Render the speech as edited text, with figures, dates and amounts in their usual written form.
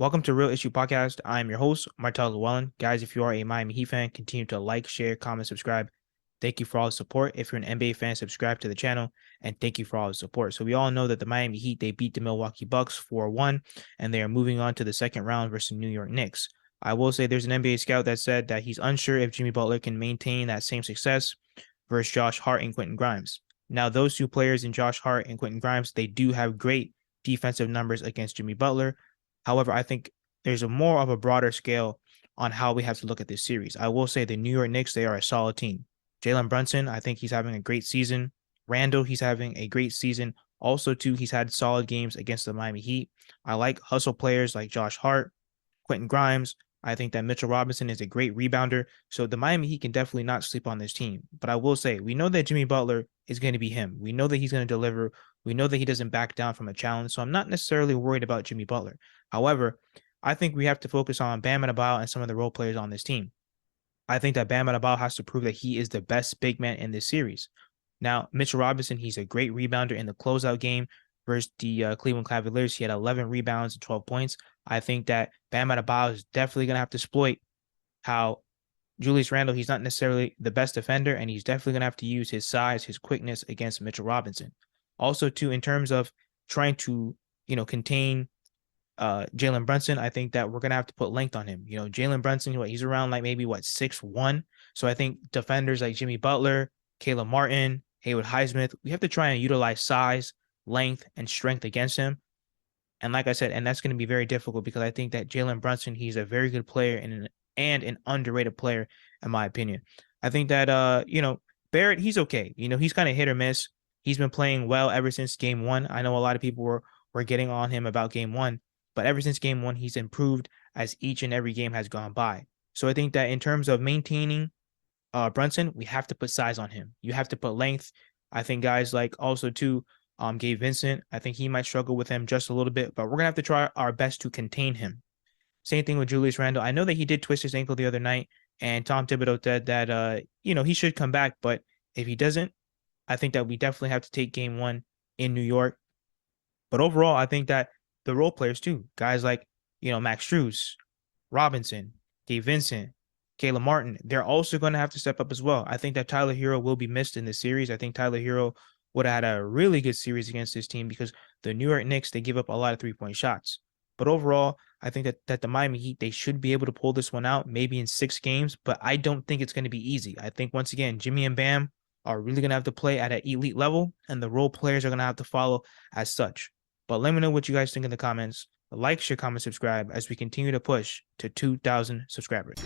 Welcome to Real Issue Podcast. I am your host, Martel Llewellyn. Guys, if you are a Miami Heat fan, continue to like, share, comment, subscribe. Thank you for all the support. If you're an NBA fan, subscribe to the channel, and thank you for all the support. So we all know that the Miami Heat, they beat the Milwaukee Bucks 4-1, and they are moving on to the second round versus New York Knicks. I will say there's an NBA scout that said that he's unsure if Jimmy Butler can maintain that same success versus Josh Hart and Quentin Grimes. Now, those two players in Josh Hart and Quentin Grimes, they do have great defensive numbers against Jimmy Butler. However, I think there's a more of a broader scale on how we have to look at this series. I will say the New York Knicks, they are a solid team. Jalen Brunson, I think he's having a great season. Randall, he's having a great season. Also, too, he's had solid games against the Miami Heat. I like hustle players like Josh Hart, Quentin Grimes. I think that Mitchell Robinson is a great rebounder. So the Miami Heat can definitely not sleep on this team. But I will say, we know that Jimmy Butler is going to be him. We know that he's going to deliver. We know that he doesn't back down from a challenge. So I'm not necessarily worried about Jimmy Butler. However, I think we have to focus on Bam Adebayo and some of the role players on this team. I think that Bam Adebayo has to prove that he is the best big man in this series. Now, Mitchell Robinson, he's a great rebounder in the closeout game versus the Cleveland Cavaliers. He had 11 rebounds and 12 points. I think that Bam Adebayo is definitely going to have to exploit how Julius Randle, he's not necessarily the best defender, and he's definitely going to have to use his size, his quickness against Mitchell Robinson. Also, too, in terms of trying to, contain Jalen Brunson, I think that we're gonna have to put length on him. Jalen Brunson, he's around like maybe 6'1". So I think defenders like Jimmy Butler, Caleb Martin, Haywood Highsmith, we have to try and utilize size, length, and strength against him. And like I said, and that's going to be very difficult because I think that Jalen Brunson, he's a very good player and an underrated player, in my opinion. I think that Barrett, he's okay. He's kind of hit or miss. He's been playing well ever since game one. I know a lot of people were getting on him about game one, but ever since game one, he's improved as each and every game has gone by. So I think that in terms of maintaining Brunson, we have to put size on him. You have to put length. I think guys like also too, Gabe Vincent, I think he might struggle with him just a little bit, but we're gonna have to try our best to contain him. Same thing with Julius Randle. I know that he did twist his ankle the other night, and Tom Thibodeau said that he should come back, but if he doesn't, I think that we definitely have to take game one in New York. But overall, I think that the role players too, guys like, Max Strus, Robinson, Gabe Vincent, Caleb Martin, they're also going to have to step up as well. I think that Tyler Hero will be missed in this series. I think Tyler Hero would have had a really good series against this team because the New York Knicks, they give up a lot of three-point shots. But overall, I think that the Miami Heat, they should be able to pull this one out maybe in 6 games, but I don't think it's going to be easy. I think once again, Jimmy and Bam are really going to have to play at an elite level, and the role players are going to have to follow as such. But let me know what you guys think in the comments. Like, share, comment, subscribe as we continue to push to 2,000 subscribers.